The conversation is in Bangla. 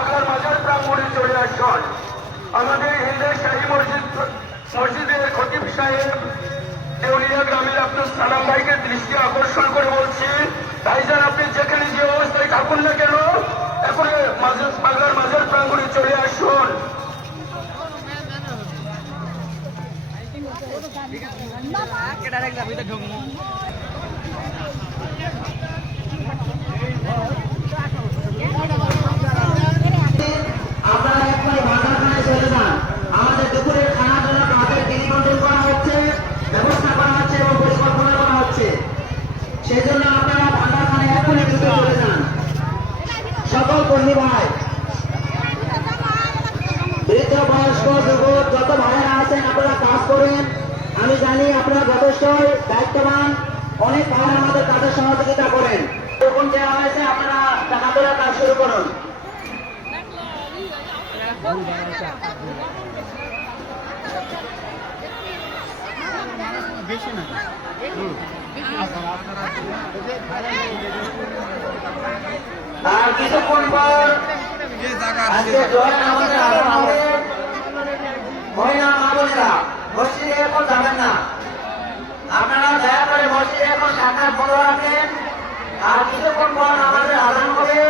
পাগলার মাজার প্রাঙ্গণে চলে আসুন। আমাদের হিন্দের শাহী মসজিদের খতিব সাহেব দেউলিয়া গ্রামের আব্দুল সালাম ভাইকে দৃষ্টি আকর্ষণ করে বলছি, ভাইজান আপনি যেখানে যে অবস্থায় থাকুন না কেন, এখন পাগলার মাজার প্রাঙ্গণে চলে আসুন। আপনারা একবারে ভান্ডারখানায় চলে যান। আমাদের দুপুরের খানার জন্য আপনাদের নিবন্ধন করা হচ্ছে, ব্যবস্থা করা হচ্ছে এবং পরিকল্পনা করা হচ্ছে। সেই জন্য আপনারা ভান্ডারখানায় এখনই দ্রুত চলে যান। সকল কর্মী ভাই, বৃদ্ধ বয়স্ক যুবক যত ভাইয়েরা আছেন আপনারা কাজ করেন। আমি জানি আপনারা যথেষ্ট দায়িত্ববান, অনেক ভাইয়েরা আমাদের কাজে সহযোগিতা করেন। যখন দেওয়া হয়েছে আপনারা টাকা তোলার কাজ শুরু করুন। আর কিছুক্ষণ পর আজকে জয় আমাদের আরো হবে। মহিলা মা বোনেরা মসজিদে এখন যাবেন না, আপনারা দয়া করে মসজিদে এখন শাখা বন্ধ রাখেন। আর কিছুক্ষণ পর আমাদের আজান হবে।